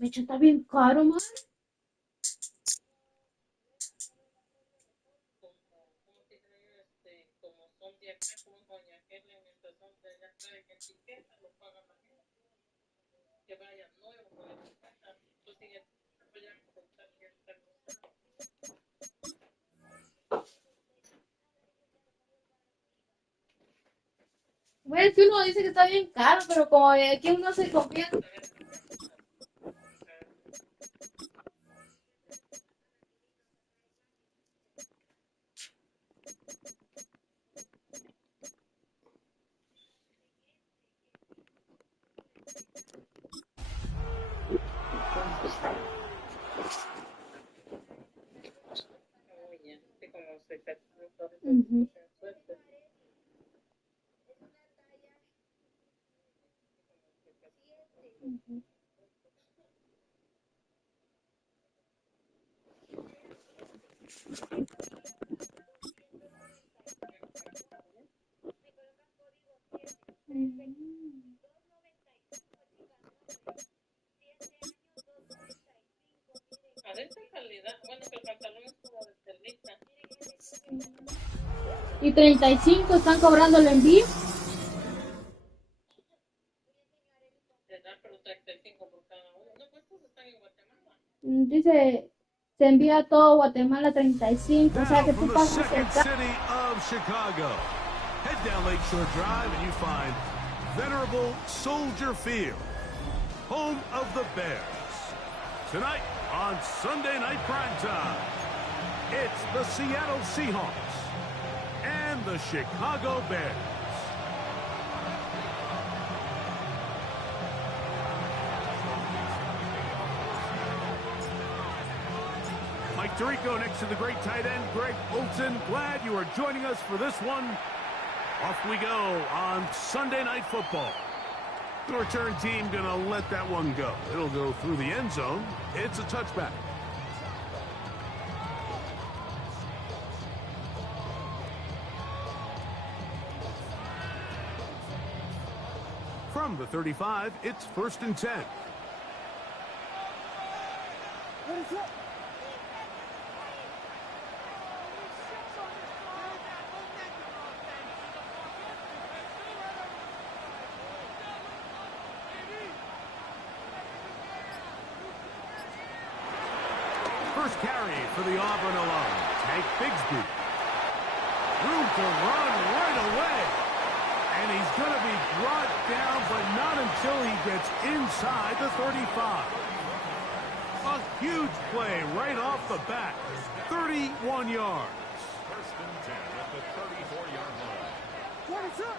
Mecha está bien caro, man. Bueno, es que uno dice que está bien caro, pero como aquí uno se confía. Ujú. Ujú. Mm. Y 35 están cobrando el envío. Dice, se envía a todo Guatemala 35. O sea que tú pasas el City of Chicago. Head down Lakeshore Drive and you find venerable Soldier Field, home of the Bears. Tonight on Sunday Night Primetime, it's the Seattle Seahawks and the Chicago Bears. Mike Tirico next to the great tight end, Greg Olson. Glad you are joining us for this one. Off we go on Sunday Night Football. The return team going to let that one go. It'll go through the end zone. It's a touchback. From the 35, it's 1st and 10. What is it? First carry for the Auburn alum, Hank Bigsby. Room to run right away. And he's going to be brought down, but not until he gets inside the 35. A huge play right off the bat. 31 yards. 1st and 10 at the 34-yard line. What is it?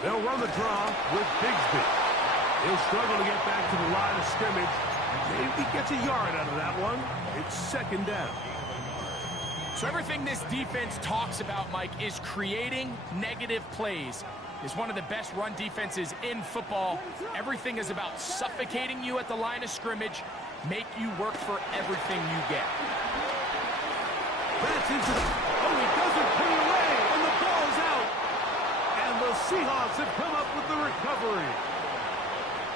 They'll run the draw with Bigsby. He'll struggle to get back to the line of scrimmage. Maybe he gets a yard out of that one. It's 2nd down. So everything this defense talks about, Mike, is creating negative plays. It's one of the best run defenses in football. Everything is about suffocating you at the line of scrimmage, make you work for everything you get. That's into the... Oh, he doesn't put it away, and the ball's out. And the Seahawks have come up with the recovery.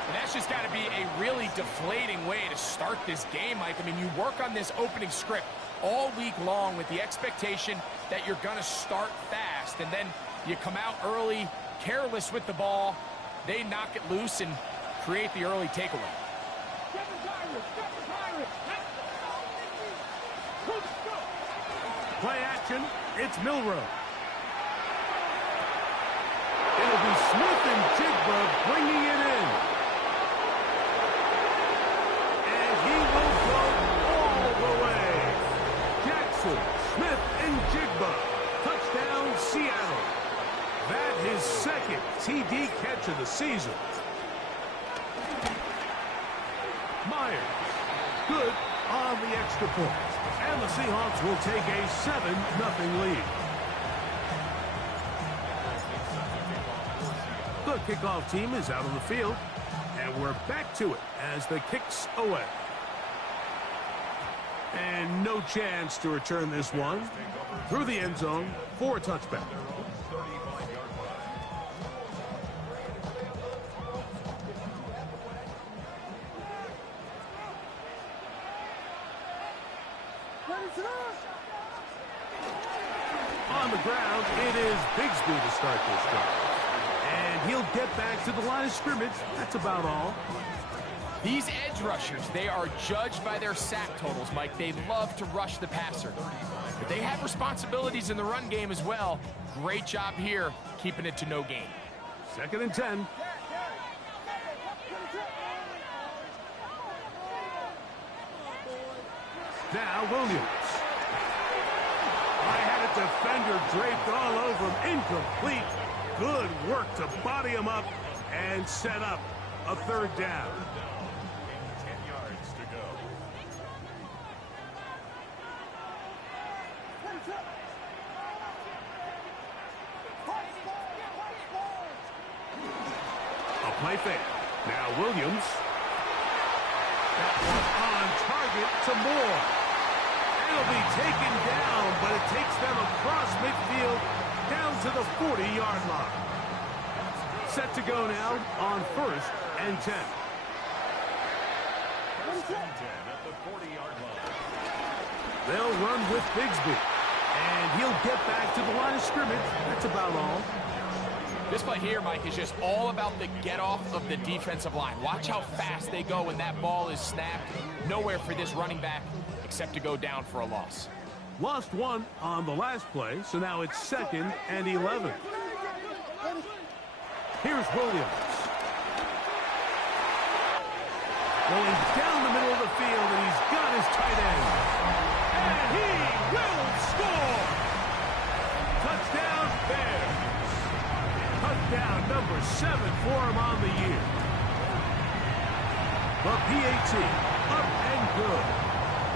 And that's just got to be a really deflating way to start this game, Mike. I mean, you work on this opening script all week long with the expectation that you're going to start fast, and then you come out early, careless with the ball, they knock it loose and create the early takeaway. Play action, it's Milrow. It'll be Smith and Jigba bringing it in. And he will go all the way. Jackson, Smith, and Jigba. Touchdown, Seattle. That his 2nd TD catch of the season. Myers, good on the extra point. And the Seahawks will take a 7-0 lead. The kickoff team is out on the field. And we're back to it as the kick's away. And no chance to return this one through the end zone for a touchback. On the ground, it is Bigsby to start this drive. And he'll get back to the line of scrimmage. That's about all. These edge rushers, they are judged by their sack totals, Mike. They love to rush the passer. But they have responsibilities in the run game as well. Great job here, keeping it to no gain. 2nd and 10. Now Williams. I had a defender draped all over him. Incomplete. Good work to body him up and set up a 3rd down. 10 yards to go. A play fake. Now Williams. That one on target to Moore. It'll be taken down, but it takes them across midfield down to the 40-yard line. Set to go now on 1st and 10. 1st and 10 at the 40-yard line. They'll run with Bigsby. And he'll get back to the line of scrimmage. That's about all. This play here, Mike, is just all about the get-off of the defensive line. Watch how fast they go when that ball is snapped. Nowhere for this running back except to go down for a loss. Lost one on the last play, so now it's 2nd and 11. Here's Williams. Going down the middle of the field, and he's got his tight end. And he will score! Touchdown, Bears. Touchdown number 7 for him on the year. The PAT, up and good.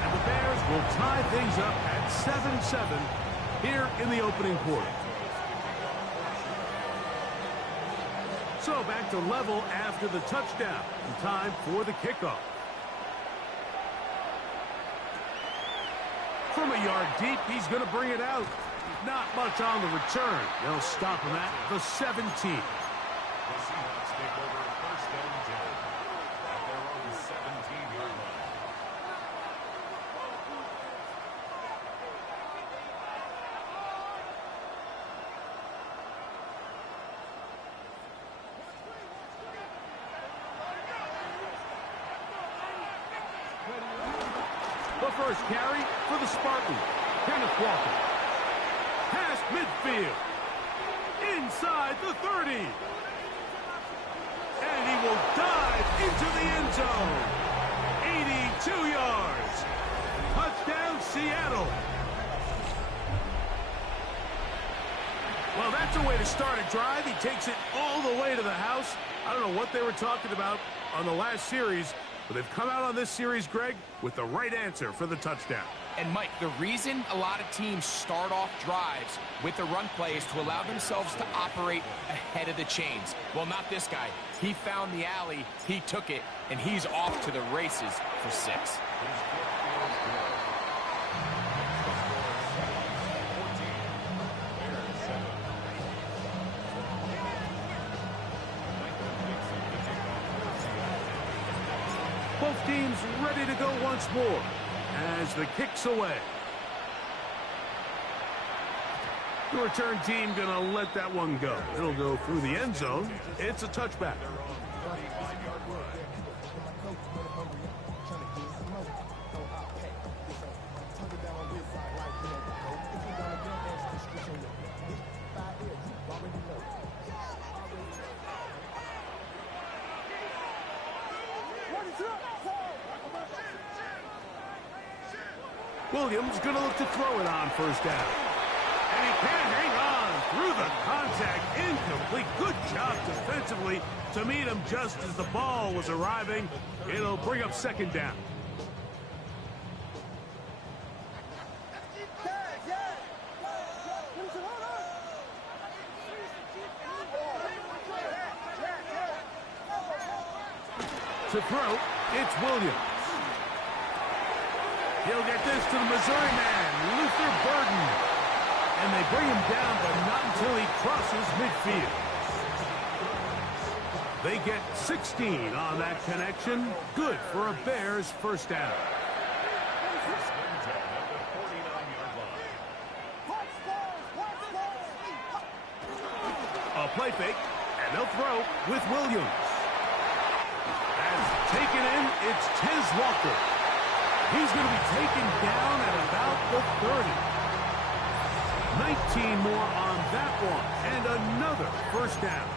And the Bears will tie things up at 7-7 here in the opening quarter. So back to level after the touchdown. And time for the kickoff. From a yard deep, he's going to bring it out. Not much on the return. They'll stop him at the 17. The Seahawks take over 1st and 10 at their own 17-yard line. The first carry for the Spartans. Kenneth Walker. Past midfield. Inside the 30. And he will dive into the end zone. 82 yards. Touchdown, Seattle. Well, that's a way to start a drive. He takes it all the way to the house. I don't know what they were talking about on the last series, but they've come out on this series, Greg, with the right answer for the touchdown. And, Mike, the reason a lot of teams start off drives with the run play is to allow themselves to operate ahead of the chains. Well, not this guy. He found the alley, he took it, and he's off to the races for 6. Both teams ready to go once more as the kick's away. The return team going to let that one go. It'll go through the end zone. It's a touchback. Williams going to look to throw it on 1st down. And he can't hang on through the contact. Incomplete. Good job defensively to meet him just as the ball was arriving. It'll bring up 2nd down. To throw, it's Williams. He'll get this to the Missouri man, Luther Burden. And they bring him down, but not until he crosses midfield. They get 16 on that connection. Good for a Bears 1st down. play fake, and they'll throw with Williams. As taken in, it's Tiz Walker. He's going to be taken down at about the 30. 19 more on that one, and another first down.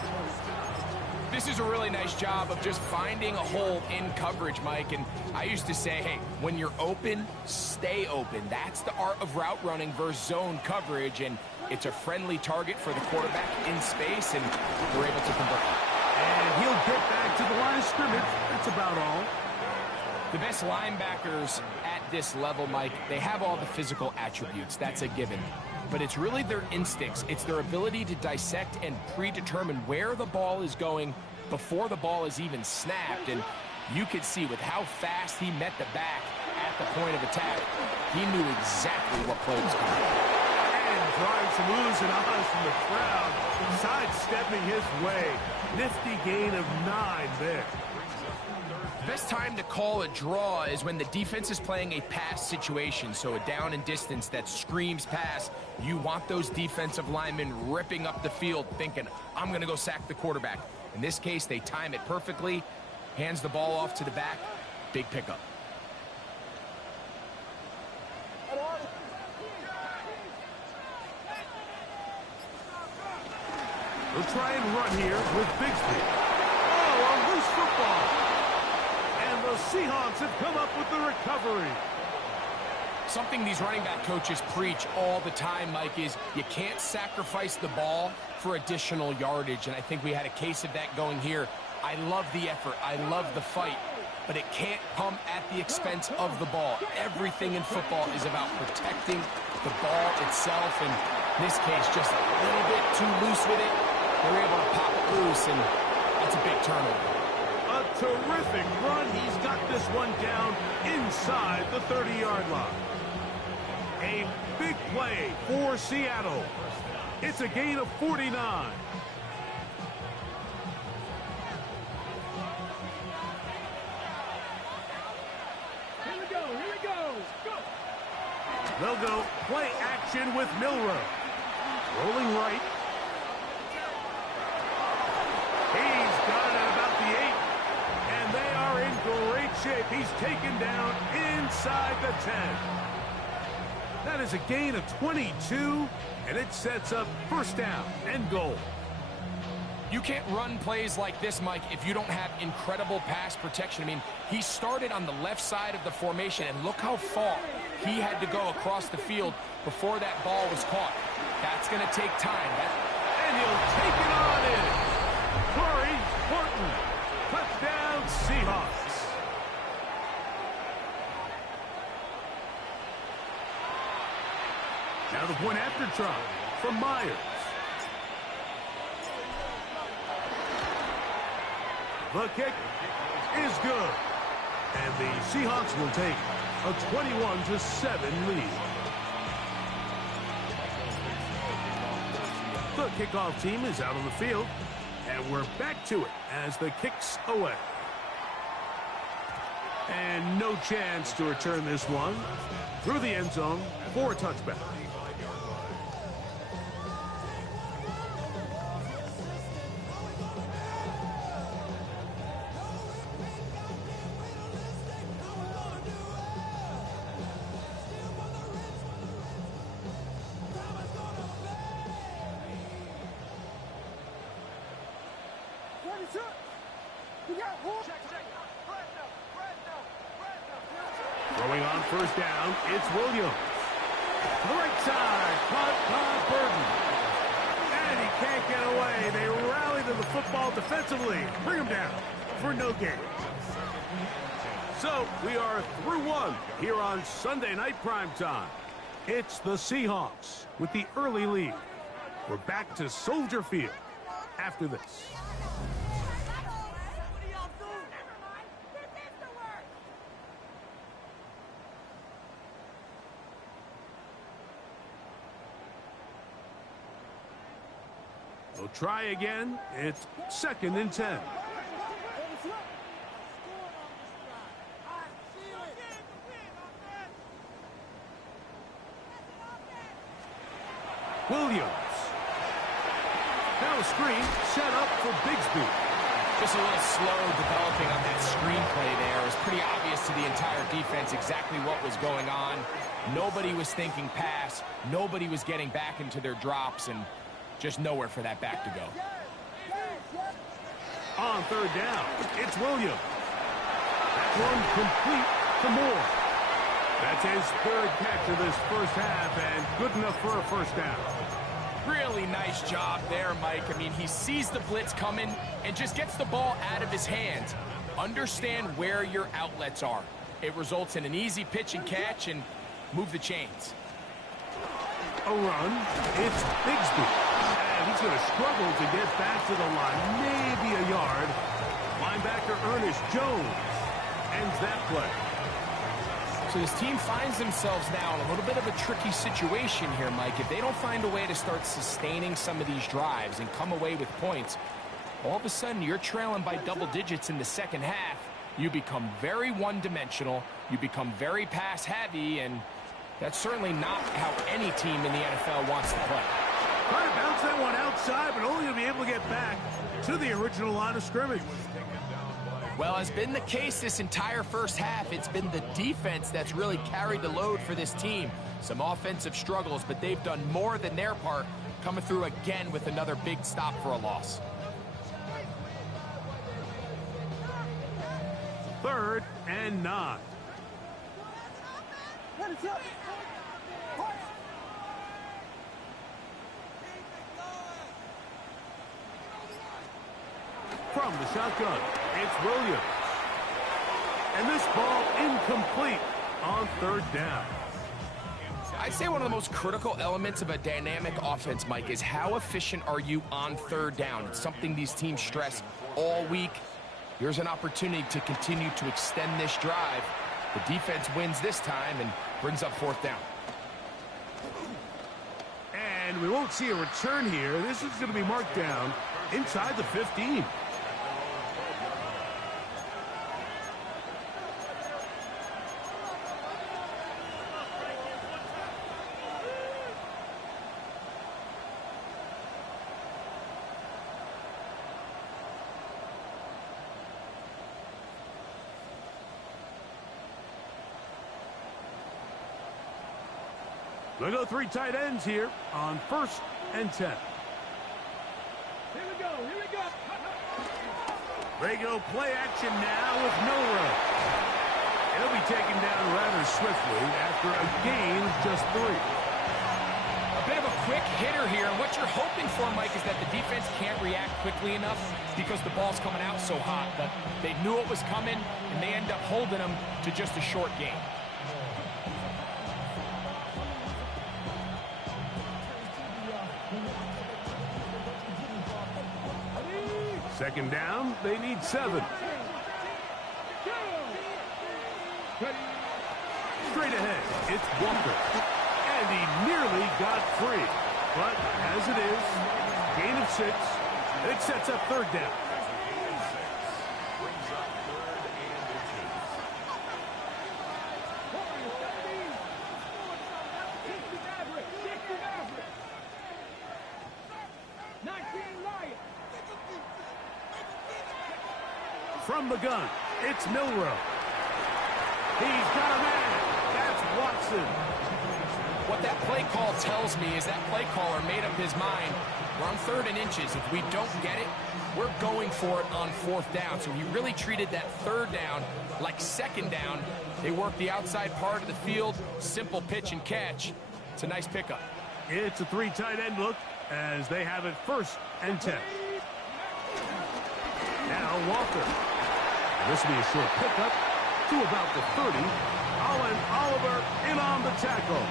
This is a really nice job of just finding a hole in coverage, Mike. And I used to say, hey, when you're open, stay open. That's the art of route running versus zone coverage. And it's a friendly target for the quarterback in space, and we're able to convert. And he'll get back to the line of scrimmage. That's about all. The best linebackers at this level, Mike, they have all the physical attributes. That's a given. But it's really their instincts. It's their ability to dissect and predetermine where the ball is going before the ball is even snapped. And you could see with how fast he met the back at the point of attack, he knew exactly what play was coming. And drawing some oohs and ahs from the crowd, sidestepping his way. Nifty gain of 9 there. Best time to call a draw is when the defense is playing a pass situation, so a down and distance that screams pass. You want those defensive linemen ripping up the field thinking, I'm going to go sack the quarterback. In this case, they time it perfectly, hands the ball off to the back, big pickup. We'll try and run here with Bigsby. Oh, a loose football. And the Seahawks have come up with the recovery. Something these running back coaches preach all the time, Mike, is you can't sacrifice the ball for additional yardage. And I think we had a case of that going here. I love the effort. I love the fight. But it can't come at the expense of the ball. Everything in football is about protecting the ball itself. And in this case, just a little bit too loose with it. They're able to pop it loose, and that's a big turnover. A terrific run. He's got this one down inside the 30-yard line. A big play for Seattle. It's a gain of 49. Here we go. Go. They'll go play action with Milrow. Rolling right. He's got it at about the 8. And they are in great shape. He's taken down inside the 10. That is a gain of 22, and it sets up first down and goal. You can't run plays like this, Mike, if you don't have incredible pass protection. I mean, he started on the left side of the formation, and look how far he had to go across the field before that ball was caught. That's going to take time. And he'll take it on in. Corey Horton, touchdown Seahawks. Now the point after try from Myers. The kick is good. And the Seahawks will take a 21-7 lead. The kickoff team is out on the field, and we're back to it as the kick's away. And no chance to return this one through the end zone for a touchback. Throwing on first down, it's Williams. To the right side, caught by Burton. And he can't get away. They rally to the football defensively. Bring him down for no gain. So we are through one here on Sunday Night Primetime. It's the Seahawks with the early lead. We're back to Soldier Field after this. We'll try again. It's 2nd and 10. Williams. Now a screen set up for Bigsby. Just a little slow developing on that screenplay there. It was pretty obvious to the entire defense exactly what was going on. Nobody was thinking pass. Nobody was getting back into their drops, and just nowhere for that back to go. On third down, it's Williams. That one complete to Moore. That's his third catch of this first half, and good enough for a first down. Really nice job there, Mike. I mean, he sees the blitz coming and just gets the ball out of his hands. Understand where your outlets are. It results in an easy pitch and catch and move the chains. A run, it's Bigsby. And he's going to struggle to get back to the line, maybe a yard. Linebacker Ernest Jones ends that play. So this team finds themselves now in a little bit of a tricky situation here, Mike. If they don't find a way to start sustaining some of these drives and come away with points, all of a sudden you're trailing by double digits in the second half. You become very one-dimensional. You become very pass-heavy, and that's certainly not how any team in the NFL wants to play. Trying to bounce that one outside, but only to be able to get back to the original line of scrimmage. Well, has been the case this entire first half. It's been the defense that's really carried the load for this team. Some offensive struggles, but they've done more than their part, coming through again with another big stop for a loss. Third and 9. From the shotgun, it's Williams. And this ball incomplete on third down. I'd say one of the most critical elements of a dynamic offense, Mike, is how efficient are you on third down. It's something these teams stress all week. Here's an opportunity to continue to extend this drive. The defense wins this time and brings up fourth down. And we won't see a return here. This is going to be marked down inside the 15. They go 3 tight ends here on 1st and 10. Here we go, here we go. They go play action now with Milrow. He'll be taken down rather swiftly after a gain of just 3. A bit of a quick hitter here. What you're hoping for, Mike, is that the defense can't react quickly enough because the ball's coming out so hot. But they knew it was coming, and they end up holding them to just a short gain. Second down, they need 7. Straight ahead, it's Walker. And he nearly got free. But as it is, gain of 6, and it sets up third down. From the gun, it's Milrow. He's got a man. That's Watson. What that play call tells me is that play caller made up his mind. We're on 3rd and inches. If we don't get it, we're going for it on 4th down. So he really treated that 3rd down like 2nd down. They work the outside part of the field. Simple pitch and catch. It's a nice pickup. It's a 3 tight end look as they have it 1st and 10. Now Walker. This will be a short pickup to about the 30. Allen Oliver in on the tackle.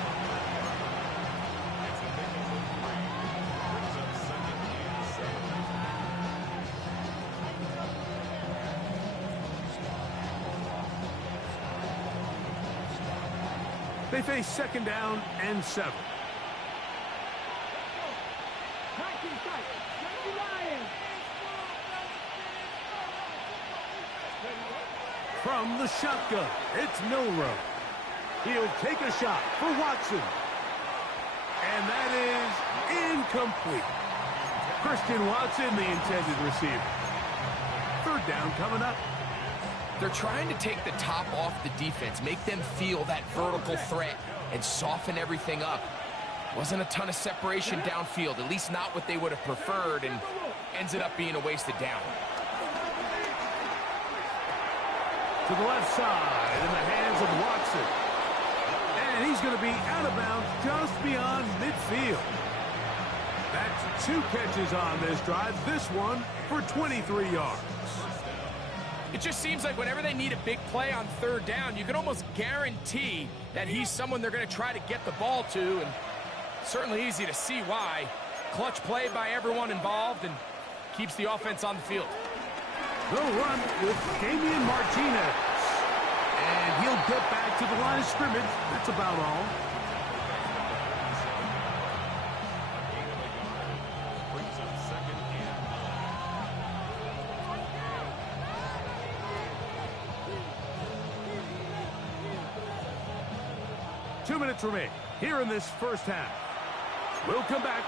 They face 2nd down and 7. From the shotgun, it's Milrow. He'll take a shot for Watson. And that is incomplete. Christian Watson, the intended receiver. Third down coming up. They're trying to take the top off the defense, make them feel that vertical threat, and soften everything up. Wasn't a ton of separation downfield, at least not what they would have preferred, and ends it up being a wasted down. To the left side in the hands of Watson. And he's going to be out of bounds just beyond midfield. That's 2 catches on this drive, this one for 23 yards. It just seems like whenever they need a big play on third down, you can almost guarantee that he's someone they're going to try to get the ball to, and certainly easy to see why. Clutch play by everyone involved and keeps the offense on the field. They'll run with Damian Martinez. And he'll get back to the line of scrimmage. That's about all. Brings up second and 9. 2 minutes remain here in this first half. We'll come back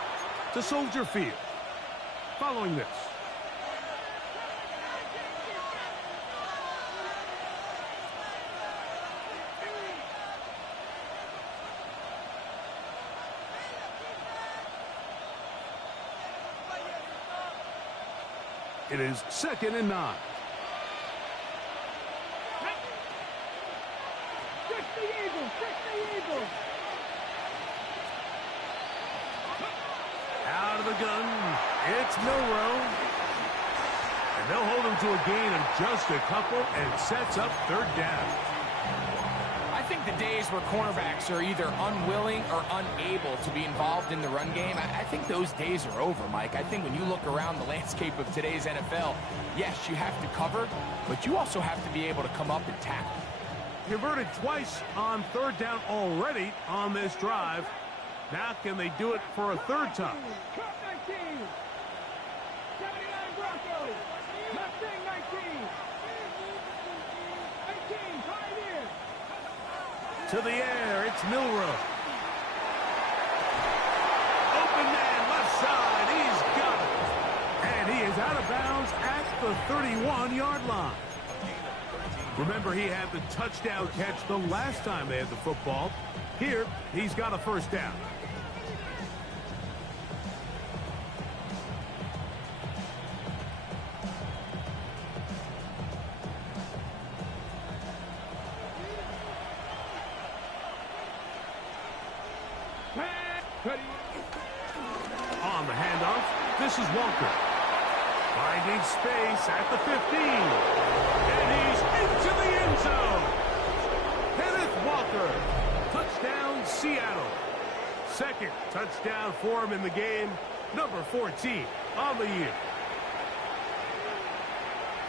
to Soldier Field following this. It is 2nd and 9. Out of the gun, it's Milrow. And they'll hold him to a gain of just a couple and sets up third down. I think the days where cornerbacks are either unwilling or unable to be involved in the run game, I think those days are over, Mike. I think when you look around the landscape of today's NFL, yes, you have to cover, but you also have to be able to come up and tackle. Converted twice on third down already on this drive. Now can they do it for a third time? Cut 19. 79 Broncos. Mustang 19. 18 Pioneers. To the air, it's Milrow. Open man, left side, he's got it. And he is out of bounds at the 31-yard line. Remember, he had the touchdown catch the last time they had the football. Here, he's got a first down. On the handoff, this is Walker. Finding space at the 15. And he's into the end zone. Kenneth Walker. Touchdown, Seattle. Second touchdown for him in the game. Number 14 on the year.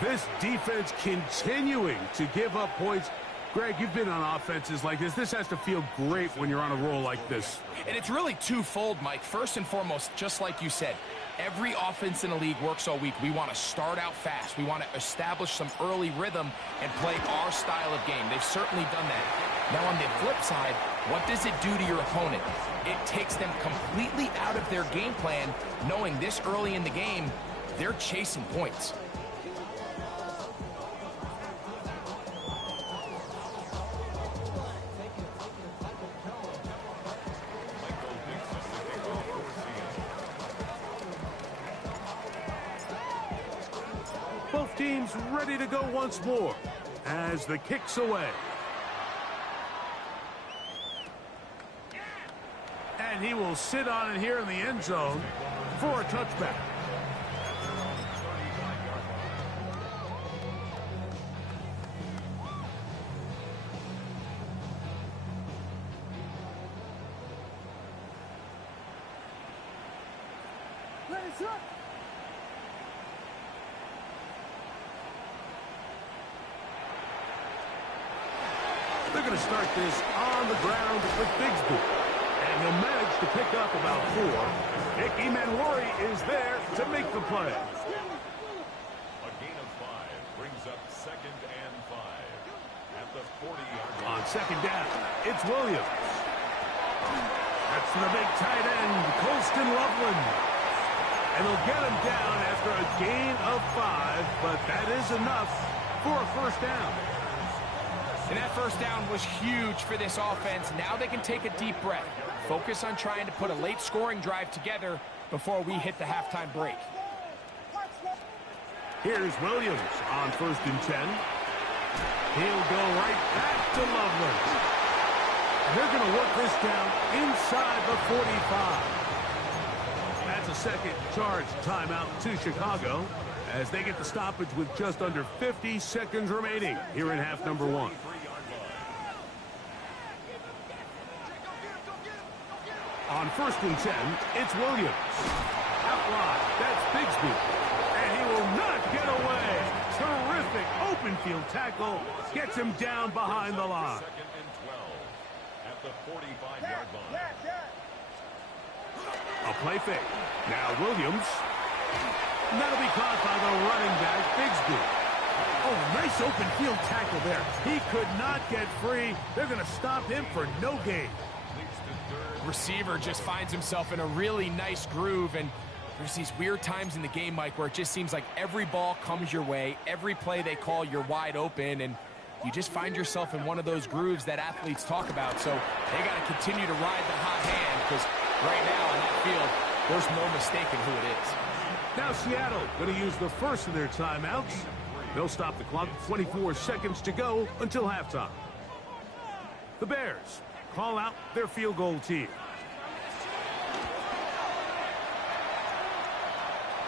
This defense continuing to give up points. Greg, you've been on offenses like this. This has to feel great when you're on a roll like this. And it's really twofold, Mike. First and foremost, just like you said, every offense in the league works all week. We want to start out fast. We want to establish some early rhythm and play our style of game. They've certainly done that. Now, on the flip side, what does it do to your opponent? It takes them completely out of their game plan, knowing this early in the game, they're chasing points. Both teams ready to go once more as the kick's away. And he will sit on it here in the end zone for a touchback. They're going to start this on the ground with Bigsby. And he'll manage to pick up about 4. Nicky Manwari is there to make the play. a gain of 5 brings up 2nd and 5 at the 40-yard line. On second down, it's Williams. That's the big tight end, Colston Loveland. And they'll get him down after a gain of 5, but that is enough for a first down. And that first down was huge for this offense. Now they can take a deep breath. Focus on trying to put a late scoring drive together before we hit the halftime break. Here's Williams on 1st and 10. He'll go right back to Lovelace. And they're going to work this down inside the 45. That's a second charge timeout to Chicago as they get the stoppage with just under 50 seconds remaining here in half number 1. On 1st and 10, it's Williams. Out wide, that's Bigsby. And he will not get away. Terrific open field tackle. Gets him down behind the line. 2nd and 12 at the 45-yard line. A play fake. Now Williams. And that'll be caught by the running back, Bigsby. Oh, nice open field tackle there. He could not get free. They're going to stop him for no gain. Receiver just finds himself in a really nice groove, and there's these weird times in the game, Mike, where it just seems like every ball comes your way, every play they call, you're wide open, and you just find yourself in one of those grooves that athletes talk about. So they got to continue to ride the hot hand, because right now on that field, there's no mistaking who it is. Now Seattle going to use the first of their timeouts. They'll stop the clock, 24 seconds to go until halftime. The Bears call out their field goal team.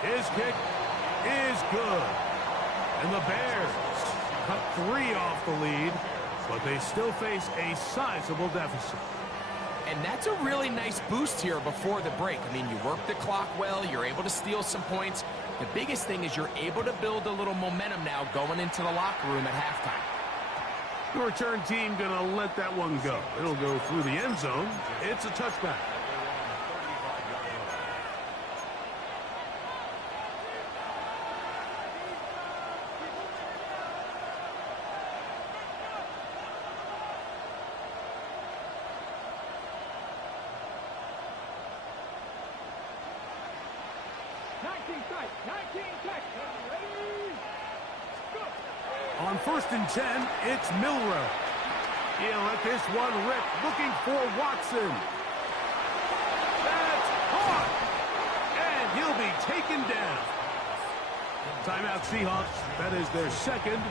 His kick is good. And the Bears cut 3 off the lead, but they still face a sizable deficit. And that's a really nice boost here before the break. I mean, you work the clock well, you're able to steal some points. The biggest thing is you're able to build a little momentum now going into the locker room at halftime. The return team going to let that one go. It'll go through the end zone. It's a touchback. On 1st and 10, it's Milroe. He'll let this one rip, looking for Watson. That's caught! And he'll be taken down. Timeout Seahawks. That is their second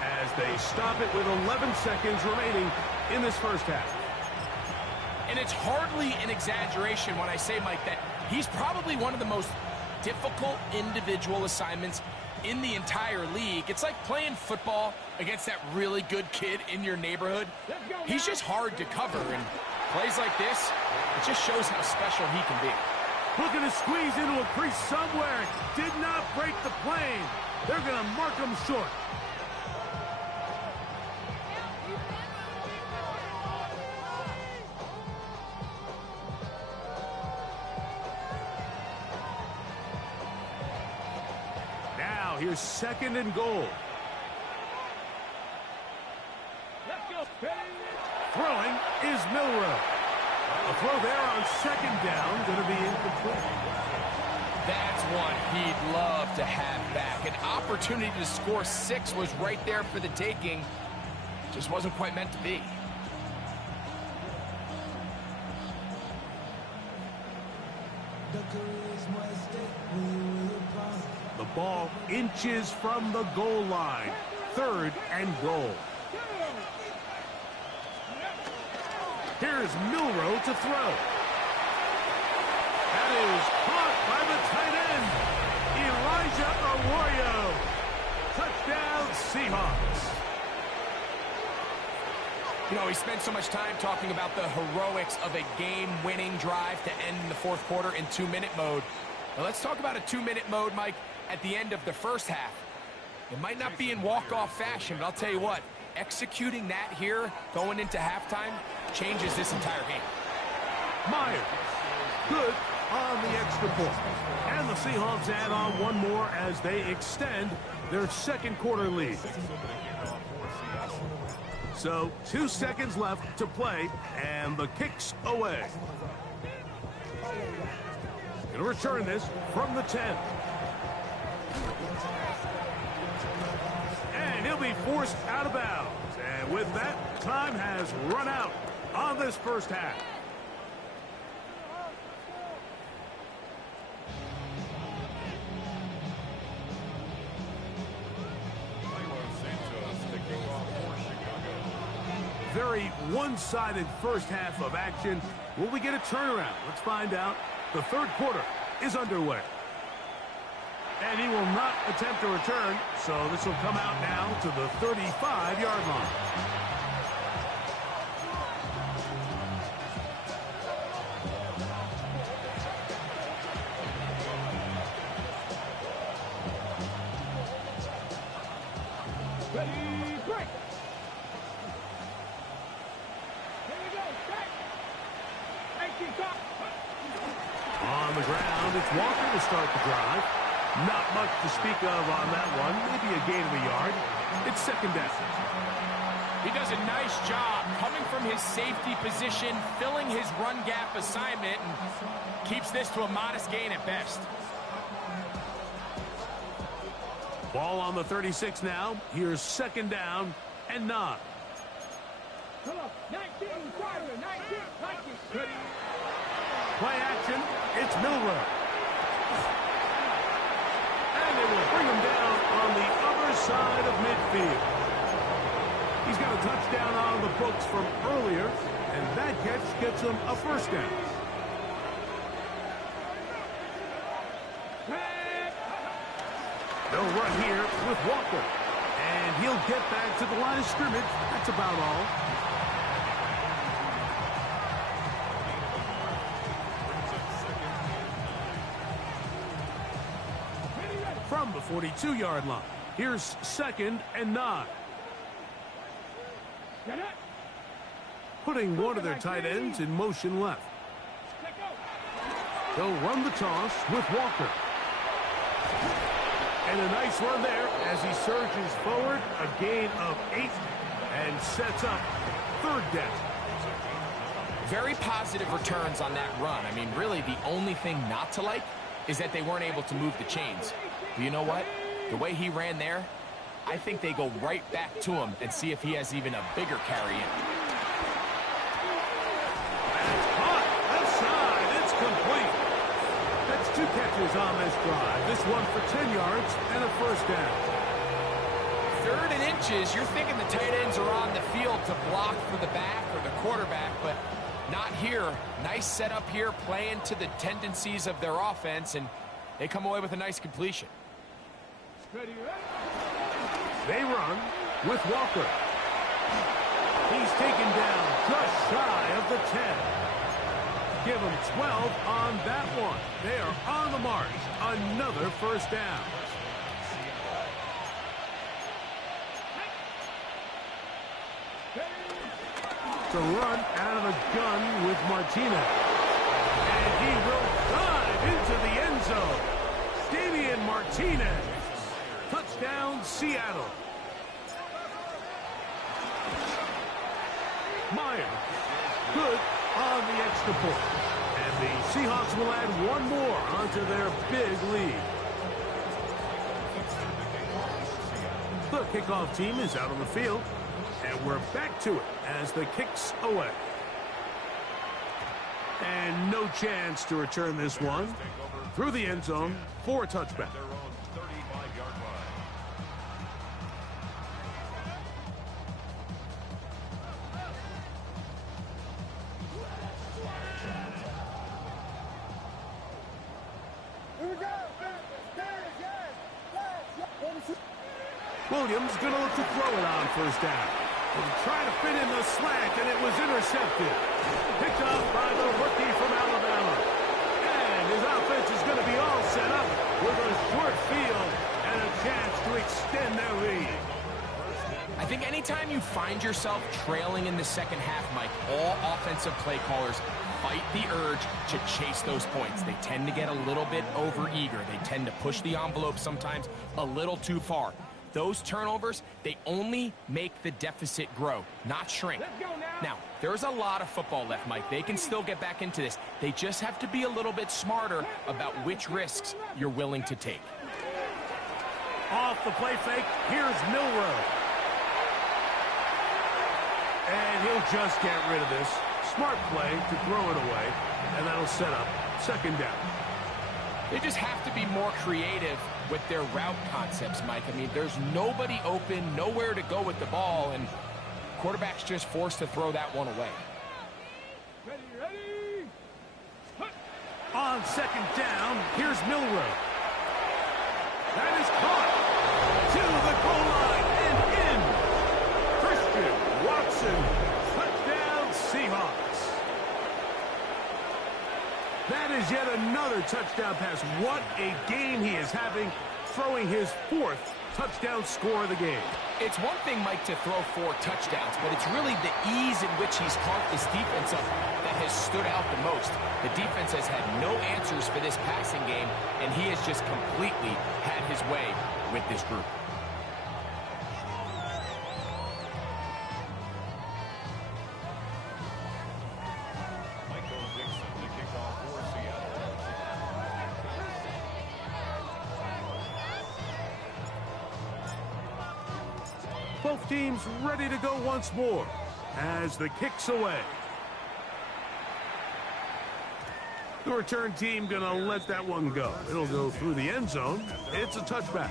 as they stop it with 11 seconds remaining in this first half. And it's hardly an exaggeration when I say, Mike, that he's probably one of the most difficult individual assignments in the entire league. It's like playing football against that really good kid in your neighborhood. He's just hard to cover, and plays like this, it just shows how special he can be. Looking to squeeze into a crease somewhere. Did not break the plane. They're going to mark him short. Now here's 2nd and goal. Throwing is Milroe. A throw there on 2nd down, going to be incomplete. That's one he'd love to have back. An opportunity to score 6 was right there for the taking. Just wasn't quite meant to be. The ball inches from the goal line. 3rd and goal. Here's Milroe to throw. That is caught by the tight end, Elijah Arroyo. Touchdown, Seahawks. You know, he spent so much time talking about the heroics of a game-winning drive to end in the 4th quarter in 2-minute mode. Now let's talk about a 2-minute mode, Mike, at the end of the first half. It might not be in walk-off fashion, but I'll tell you what, executing that here going into halftime changes this entire game. Myers, good on the extra point. And the Seahawks add on one more as they extend their 2nd quarter lead. So 2 seconds left to play, and the kick's away. Going to return this from the 10. And he'll be forced out of bounds. And with that, time has run out on this first half. Very one-sided first half of action. Will we get a turnaround? Let's find out. The third quarter is underway. And he will not attempt a return, so this will come out now to the 35-yard line. Ready, break. Here we go, set. 18 top. On the ground, it's Walker to start the drive. Not much to speak of on that one. Maybe a gain of a yard. It's second down. He does a nice job coming from his safety position, filling his run gap assignment, and keeps this to a modest gain at best. Ball on the 36 now. Here's second down and 9. Come on, 19, driver, 19, 19. Play action. It's Milrow. And they will bring him down on the other side of midfield. He's got a touchdown on the books from earlier, and that catch gets him a first down. They'll run here with Walker. And he'll get back to the line of scrimmage. That's about all. From the 42-yard line, here's second and 9. Putting one of their tight ends in motion left. They'll run the toss with Walker. And a nice run there as he surges forward, a gain of 8, and sets up third down. Very positive returns on that run. I mean, really, the only thing not to like is that they weren't able to move the chains. But you know what? The way he ran there, I think they go right back to him and see if he has even a bigger carry in. That's caught. Left side. It's complete. That's 2 catches on this drive. This one for 10 yards and a first down. 3rd and inches, you're thinking the tight ends are on the field to block for the back or the quarterback, but not here. Nice setup here, playing to the tendencies of their offense, and they come away with a nice completion. They run with Walker. He's taken down just shy of the 10. Give him 12 on that one. They are on the march. Another first down. To run out of a gun with Martinez. And he will dive into the end zone. Damian Martinez. Touchdown, Seattle. Meyer. Good on the extra point. And the Seahawks will add one more onto their big lead. The kickoff team is out on the field. And we're back to it as the kick's away. And no chance to return this one through the end zone for a touchback. Williams going to look to throw it on first down. And try to fit in the slant, and it was intercepted. Picked up by the rookie from Alabama. And his offense is going to be all set up with a short field and a chance to extend their lead. I think anytime you find yourself trailing in the second half, Mike, all offensive play callers fight the urge to chase those points. They tend to get a little bit overeager. They tend to push the envelope sometimes a little too far. those turnovers, they only make the deficit grow, not shrink. Let's go now. Now, there's a lot of football left, Mike. They can still get back into this. They just have to be a little bit smarter about which risks you're willing to take. Off the play fake, here's Milroe. And he'll just get rid of this. Smart play to throw it away, and that'll set up second down. They just have to be more creative with their route concepts, Mike. I mean, there's nobody open, nowhere to go with the ball, and quarterback's just forced to throw that one away. Ready. On second down, here's Milroe. That is caught to the goal line and in. Christian Watson, touchdown Seahawks. That is yet another touchdown pass. What a game he is having, throwing his 4th touchdown score of the game. It's one thing, Mike, to throw 4 touchdowns, but it's really the ease in which he's carved this defense up that has stood out the most. The defense has had no answers for this passing game, and he has just completely had his way with this group. Michael Dixon to kick off for Seattle. Both teams ready to go once more as the kick's away. The return team gonna let that one go. It'll go through the end zone. It's a touchback.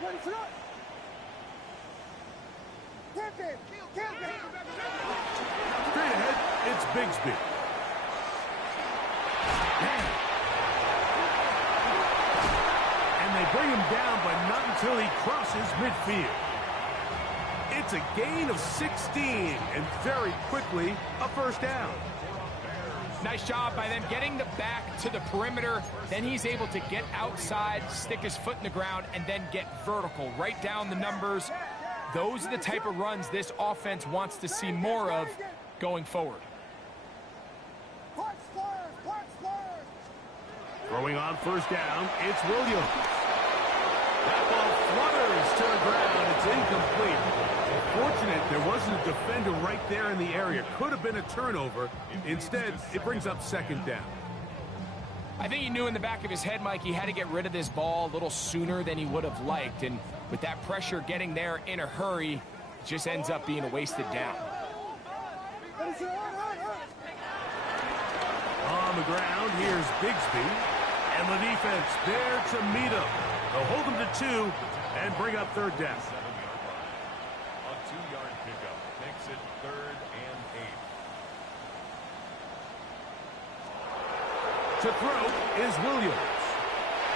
Ready for that. Straight ahead, it's Bigsby. And they bring him down, but not until he crosses midfield. It's a gain of 16, and very quickly, a first down. Nice job by them getting the back to the perimeter. Then he's able to get outside, stick his foot in the ground, and then get vertical, right down the numbers. Those are the type of runs this offense wants to see more of going forward. Throwing on first down, it's Williams. That ball flutters to the ground. It's incomplete. Fortunate there wasn't a defender right there in the area. Could have been a turnover. Instead, it brings up second down. I think he knew in the back of his head, Mike, he had to get rid of this ball a little sooner than he would have liked. And with that pressure getting there in a hurry, it just ends up being a wasted down. On the ground, here's Bigsby. And the defense there to meet him. They'll hold him to 2 and bring up third down. A 2-yard pickup makes it 3rd and 8. To throw is Williams.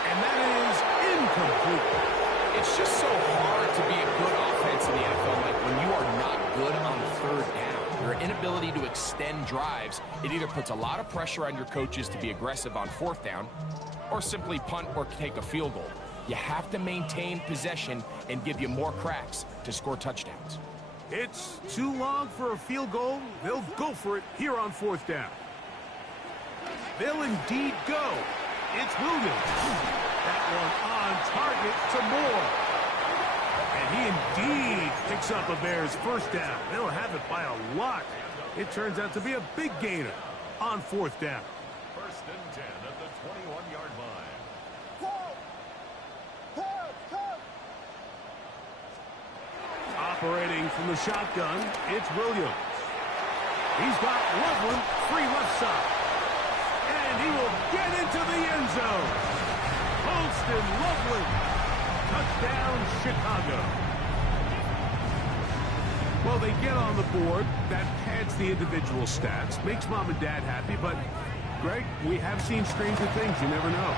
And that is incomplete. It's just so hard to be a good offense in the NFL, Mike, when you are not good on third down. Your inability to extend drives, it either puts a lot of pressure on your coaches to be aggressive on 4th down or simply punt or take a field goal. You have to maintain possession and give you more cracks to score touchdowns. It's too long for a field goal. They'll go for it here on 4th down. They'll indeed go. It's Williams. That one on target to Moore. And he indeed picks up a Bears first down. They'll have it by a lot. It turns out to be a big gainer on 4th down. 1st and 10 at the 21-yard line. Operating from the shotgun, it's Williams. He's got Loveland free left side. And he will get into the end zone. Holston Loveland. Touchdown, Chicago. Well, they get on the board. That pads the individual stats. Makes mom and dad happy, but, Greg, we have seen stranger things. You never know.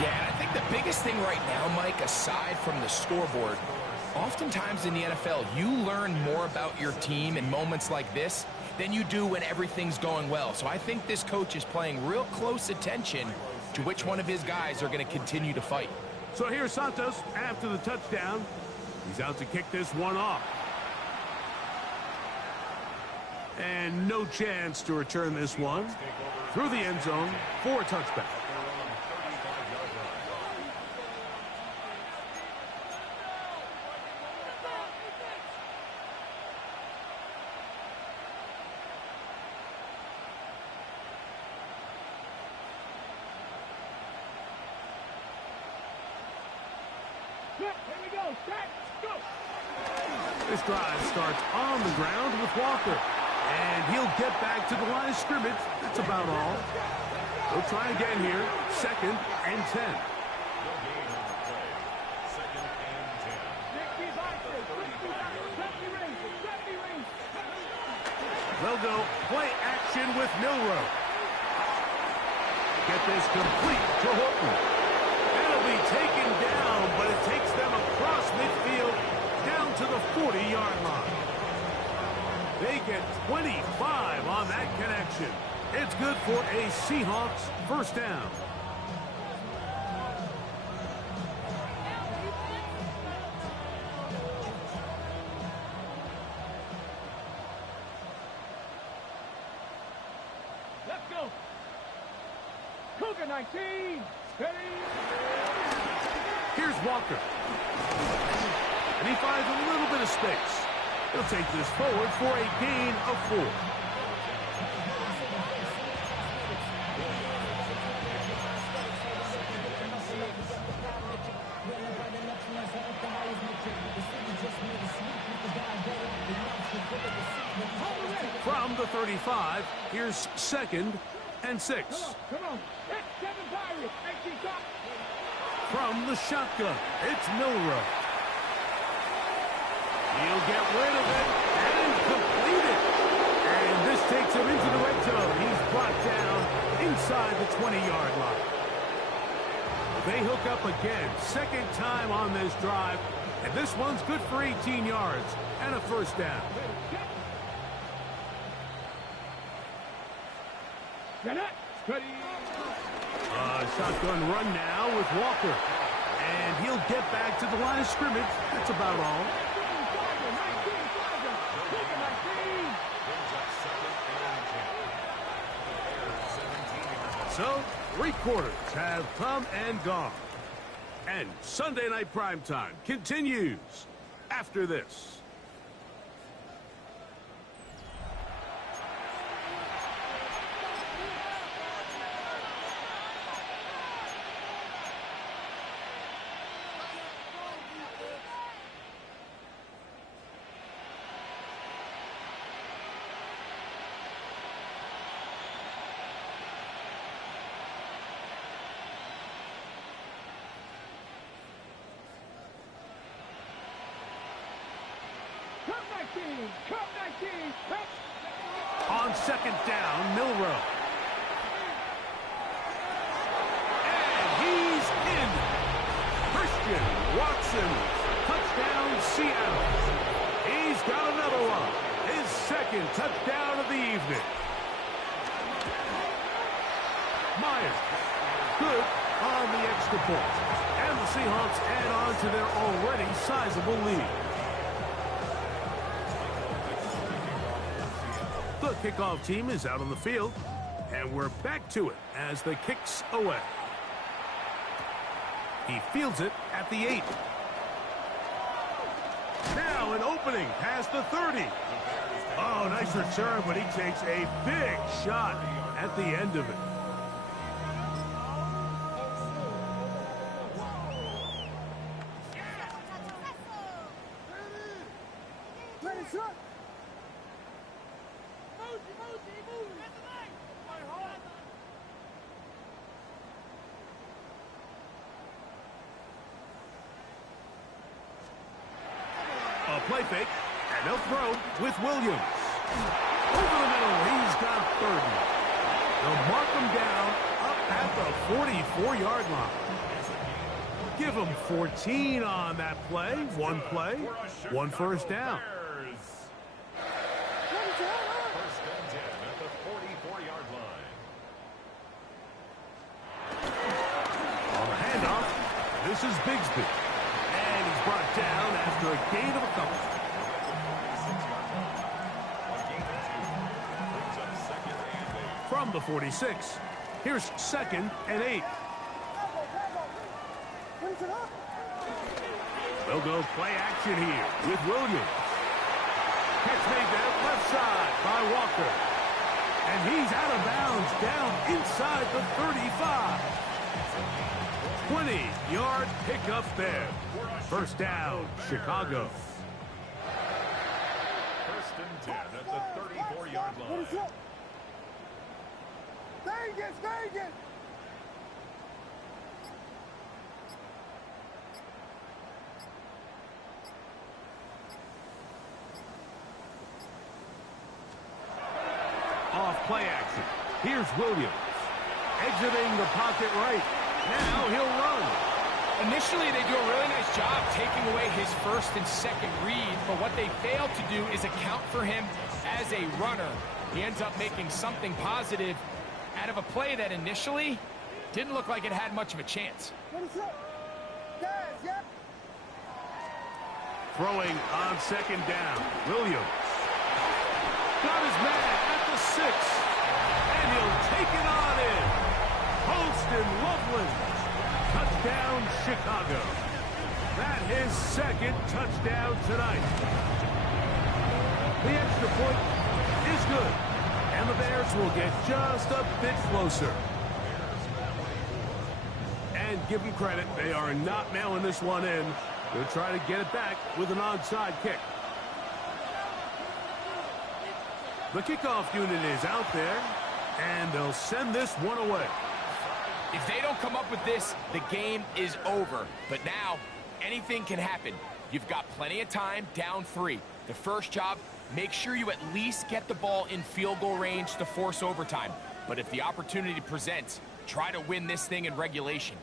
Yeah, and I think the biggest thing right now, Mike, aside from the scoreboard, oftentimes in the NFL, you learn more about your team in moments like this than you do when everything's going well. So I think this coach is paying real close attention to which one of his guys are going to continue to fight. So here's Santos after the touchdown. He's out to kick this one off. And no chance to return this one through the end zone for a touchback. Here we go. Set. Go. This drive starts on the ground with Walker. And he'll get back to the line of scrimmage. That's about all. They'll try again here. 2nd and 10. They'll go play action with Milroe. Get this complete to Horton. It'll be taken down, but it takes them across midfield down to the 40-yard line. They get 25 on that connection. It's good for a Seahawks first down. Let's go. Cougar 19. Steady. Here's Walker. And he finds a little bit of space. He'll take this forward for a gain of 4. From the 35, here's 2nd and 6. Come on. Hit 7 Pirates. From the shotgun, it's Milroe. He'll get rid of it and complete it. And this takes him into the red zone. He's brought down inside the 20-yard line. They hook up again, 2nd time on this drive. And this one's good for 18 yards and a first down. Shotgun run now with Walker. And he'll get back to the line of scrimmage. That's about all. So, 3 quarters have come and gone. And Sunday Night Primetime continues after this. On 2nd down, Milroe. And he's in. Christian Watson. Touchdown, Seattle. He's got another one. His 2nd touchdown of the evening. Myers. Good on the extra point. And the Seahawks add on to their already sizable lead. The kickoff team is out on the field, and we're back to it as the kick's away. He fields it at the 8. Now an opening past the 30. Oh, nice return, but he takes a big shot at the end of it. A play fake, and they'll throw with Williams. Over the middle, he's got 30. They'll mark him down up at the 44-yard line. Give him 14 on that play. 1 play, 1 first down. First and 10 at the 44-yard line. On the handoff, this is Bigsby. And he's brought down after a gain of a couple. the 46. Here's 2nd and 8. They'll go play action here with Williams. Catch made there left side by Walker. And he's out of bounds down inside the 35. 20-yard pickup there. First down, Chicago. First and 10 at the 34-yard line. Vegas! Off play action. Here's Williams. Exiting the pocket right. Now he'll run. Initially, they do a really nice job taking away his first and second read, but what they fail to do is account for him as a runner. He ends up making something positive out of a play that initially didn't look like it had much of a chance. Throwing on 2nd down. Williams. Got his man at the 6. And he'll take it on in. Holston Loveland. Touchdown, Chicago. That his 2nd touchdown tonight. The extra point is good. And the Bears will get just a bit closer. And give them credit, they are not mailing this one in. They'll try to get it back with an onside kick. The kickoff unit is out there, and they'll send this one away. If they don't come up with this, the game is over. But now, anything can happen. You've got plenty of time, down 3. The first job, make sure you at least get the ball in field goal range to force overtime. But if the opportunity presents, try to win this thing in regulation.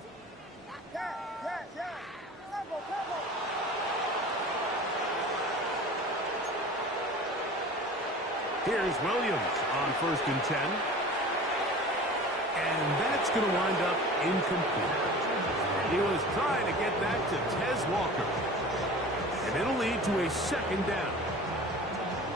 Here's Williams on 1st and 10. And that's going to wind up incomplete. He was trying to get that to Tez Walker. And it'll lead to a 2nd down.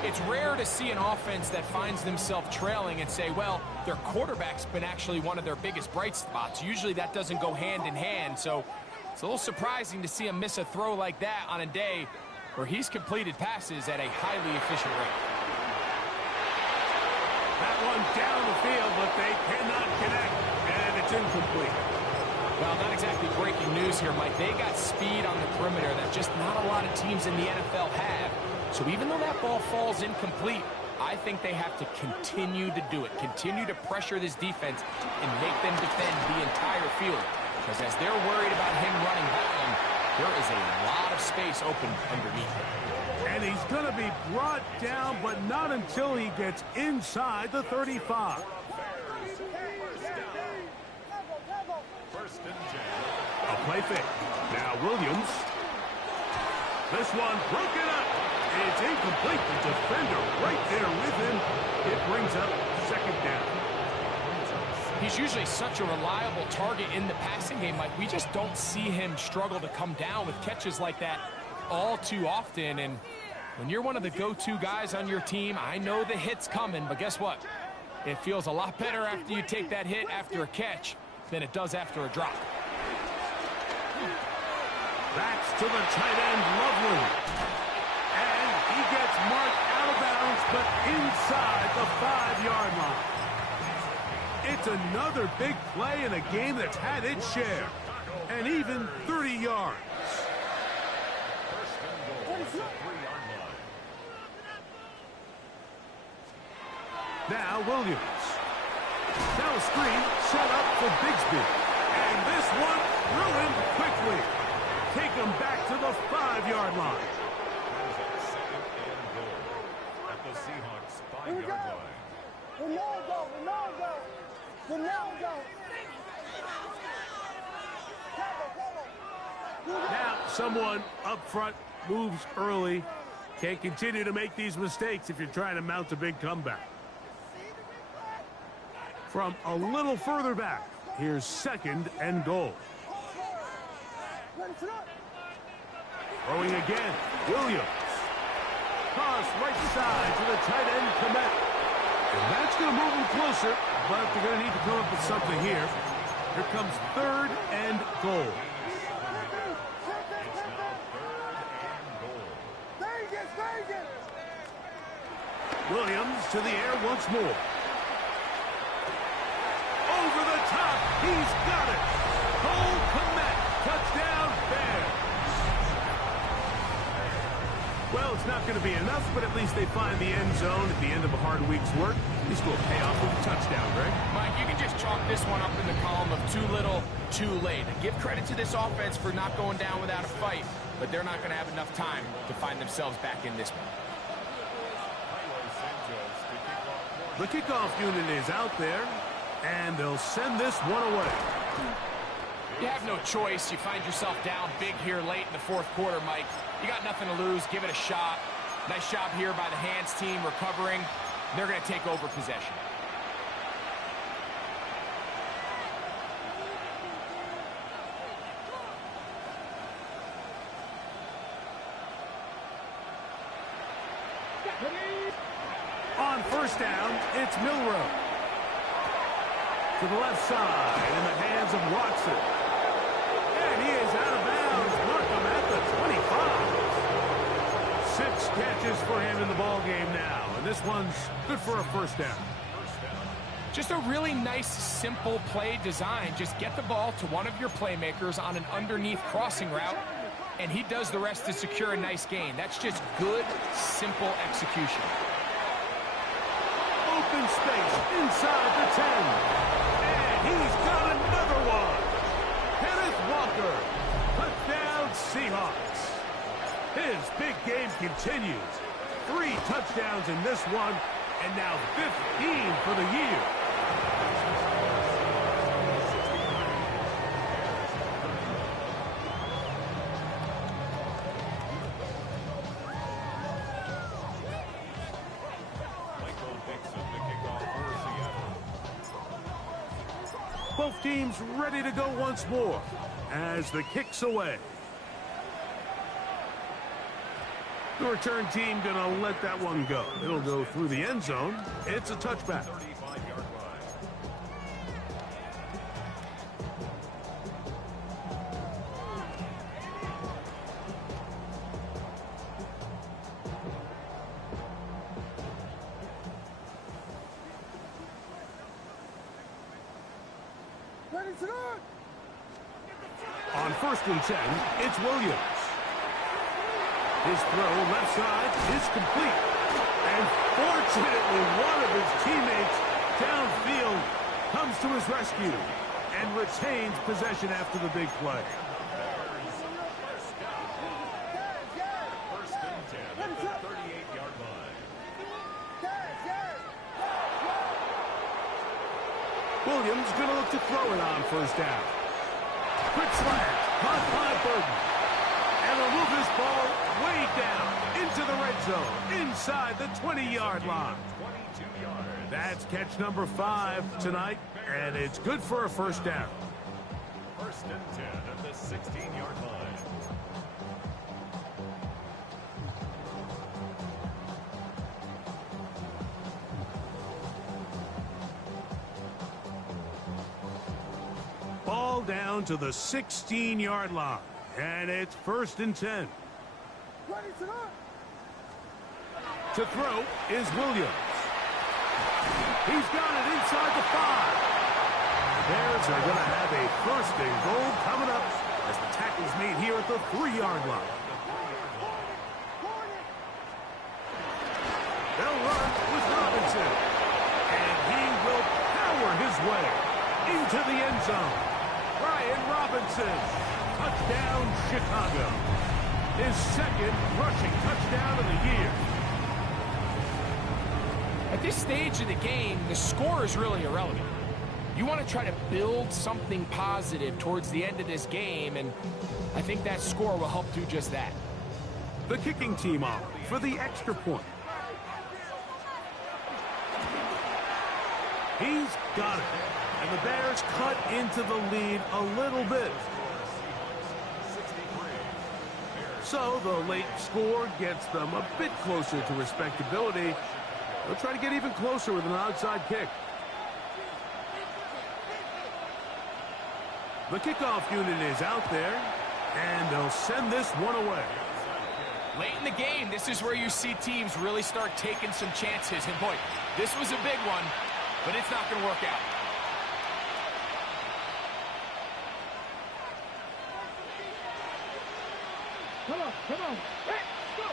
It's rare to see an offense that finds themselves trailing and say, well, their quarterback's been actually one of their biggest bright spots. Usually that doesn't go hand in hand, so it's a little surprising to see him miss a throw like that on a day where he's completed passes at a highly efficient rate. That one down the field, but they cannot connect, and it's incomplete. Well, not exactly breaking news here, Mike. They got speed on the perimeter that just not a lot of teams in the NFL have. So even though that ball falls incomplete, I think they have to continue to do it, continue to pressure this defense and make them defend the entire field. Because as they're worried about him running by them, there is a lot of space open underneath him. And he's going to be brought down, but not until he gets inside the 35. First and 10. A play fake. Now Williams. This one broken up. It's incomplete. The defender right there with him. It brings up 2nd down. He's usually such a reliable target in the passing game, Mike. We just don't see him struggle to come down with catches like that all too often. And when you're one of the go-to guys on your team, I know the hit's coming, but guess what? It feels a lot better after you take that hit after a catch than it does after a drop. Backs to the tight end, Loveland. And he gets marked out of bounds, but inside the 5-yard line. It's another big play in a game that's had its share. And even 30 yards. First and goal at the 3-yard line. Now Williams. Now a screen set up for Bigsby. And this one ruined quickly. Take him back to the 5-yard line. That is a 2nd and goal at the Seahawks 5-yard line. Now someone up front moves early. Can't continue to make these mistakes if you're trying to mount a big comeback. From a little further back, here's 2nd and goal. Throwing again, Williams. Cross right side to the tight end, Komet. And that's going to move him closer but they're going to need to come up with something here. Here comes 3rd and goal. It's now 3rd and goal. Williams to the air once more. Over the top. He's got it. Cole Kmet. Touchdown, Bears. Well, it's not going to be enough, but at least they find the end zone at the end of a hard week's work. This will pay off with a touchdown, Greg. Mike, you can just chalk this one up in the column of too little, too late. Give credit to this offense for not going down without a fight, but they're not going to have enough time to find themselves back in this one. The kickoff unit is out there, and they'll send this one away. You have no choice. You find yourself down big here late in the 4th quarter, Mike. You got nothing to lose. Give it a shot. Nice job here by the hands team recovering. They're going to take over possession. On 1st down, it's Milrow. To the left side, in the hands of Watson. And he is out of bounds. Markham at the 25. 6 catches for him in the ball game now. And this one's good for a 1st down. Just a really nice, simple play design. Just get the ball to one of your playmakers on an underneath crossing route, and he does the rest to secure a nice gain. That's just good, simple execution. Open space inside the 10. And he's got another one. Kenneth Walker. Touchdown, Seahawks. His big game continues. 3 touchdowns in this one, and now 15 for the year. Both teams ready to go once more as the kick's away. The return team gonna let that one go. It'll go through the end zone. It's a touchback. 35-yard line. On 1st and 10, it's Williams. His throw left side is complete. And fortunately, one of his teammates downfield comes to his rescue and retains possession after the big play. First and 10 at the 38-yard line. Williams going to look to throw it on 1st down. Quick slant, caught by Burton. And will move this ball way down into the red zone, inside the 20-yard line. 22 yards. That's catch number 5 tonight, and it's good for a 1st down. First and 10 at the 16-yard line. Ball down to the 16-yard line, and it's 1st and 10. To throw is Williams. He's got it inside the 5. The Bears are going to have a 1st and goal coming up as the tackle's made here at the 3-yard line. They'll run with Robinson, and he will power his way into the end zone. Brian Robinson, touchdown Chicago. His 2nd rushing touchdown of the year. At this stage of the game, the score is really irrelevant. You want to try to build something positive towards the end of this game, and I think that score will help do just that. The kicking team on for the extra point. He's got it. And the Bears cut into the lead a little bit. So the late score gets them a bit closer to respectability. They'll try to get even closer with an outside kick. The kickoff unit is out there, and they'll send this one away. Late in the game, this is where you see teams really start taking some chances. And boy, this was a big one, but it's not going to work out. Come on. Let's go.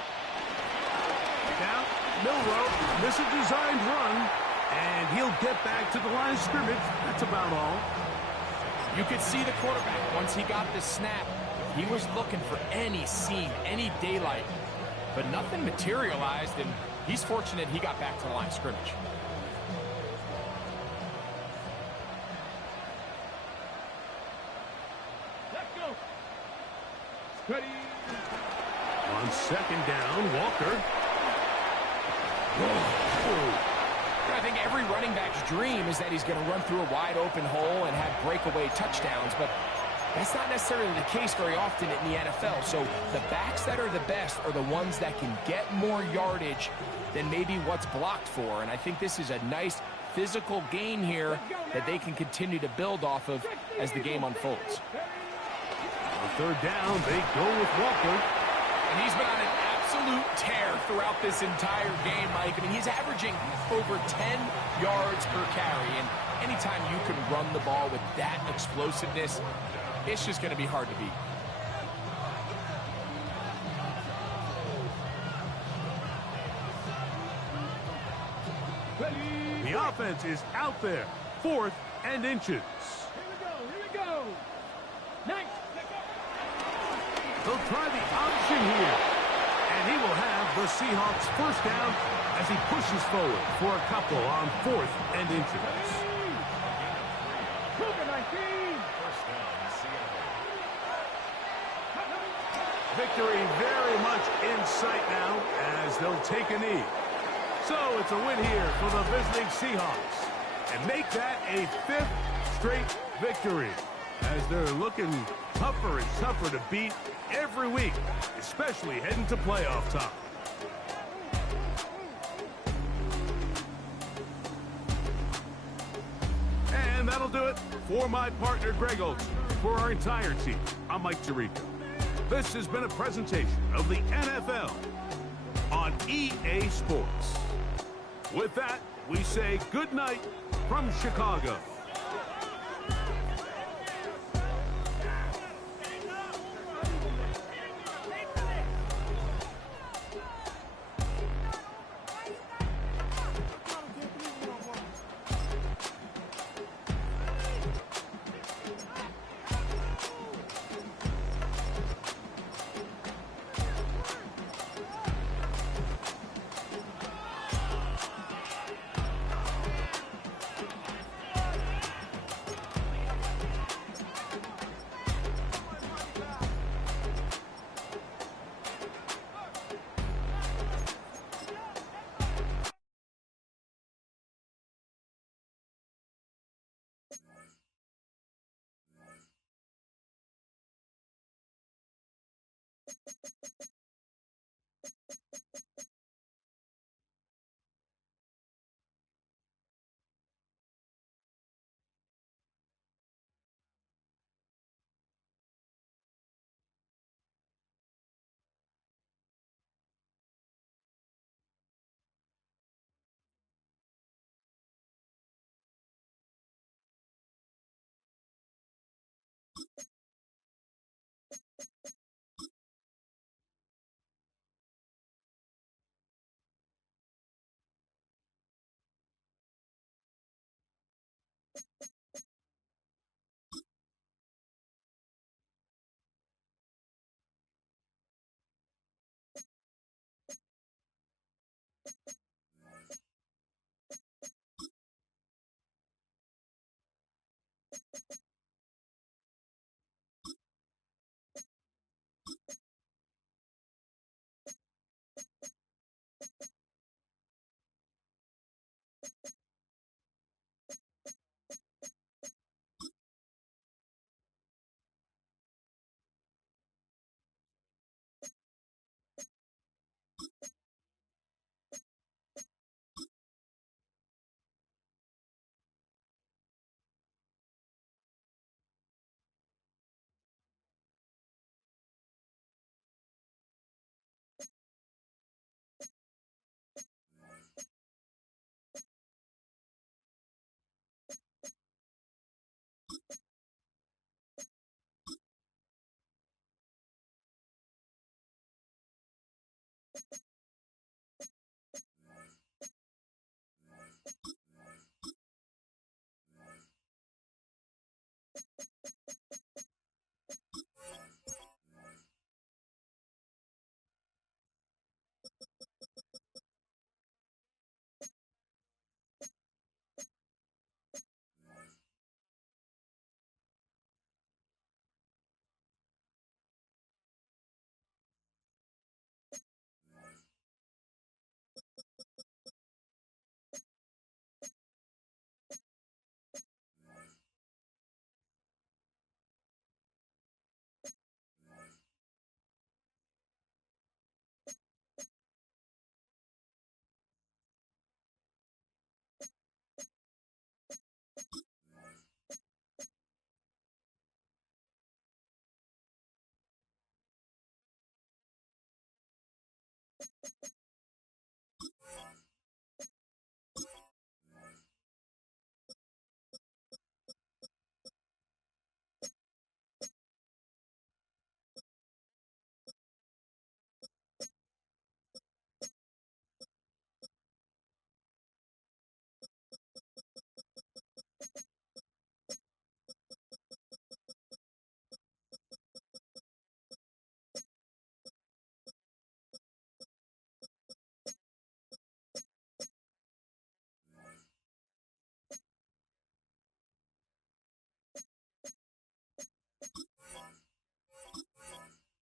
Now, Milrow, this is a designed run, and he'll get back to the line of scrimmage. That's about all. You could see the quarterback, once he got the snap, he was looking for any seam, any daylight, but nothing materialized, and he's fortunate he got back to the line of scrimmage. Let's go. Steady. On second down, Walker. Whoa. I think every running back's dream is that he's going to run through a wide open hole and have breakaway touchdowns, but that's not necessarily the case very often in the NFL. So the backs that are the best are the ones that can get more yardage than maybe what's blocked for. And I think this is a nice physical gain here that they can continue to build off of as the game unfolds. On third down, they go with Walker. And he's been on an absolute tear throughout this entire game, Mike. I mean, he's averaging over 10 yards per carry. And anytime you can run the ball with that explosiveness, it's just going to be hard to beat. The offense is out there. 4th and inches. Here we go. Nice. They'll try the option here. And he will have the Seahawks first down as he pushes forward for a couple on 4th and inches. Cougar 19. First down, Seattle. Victory very much in sight now as they'll take a knee. So it's a win here for the visiting Seahawks and make that a 5th straight victory as they're looking tougher and tougher to beat every week, especially heading to playoff time. And that'll do it for my partner Greg Olson. For our entire team, I'm Mike Tirico. This has been a presentation of the NFL on EA Sports. With that, we say good night from Chicago.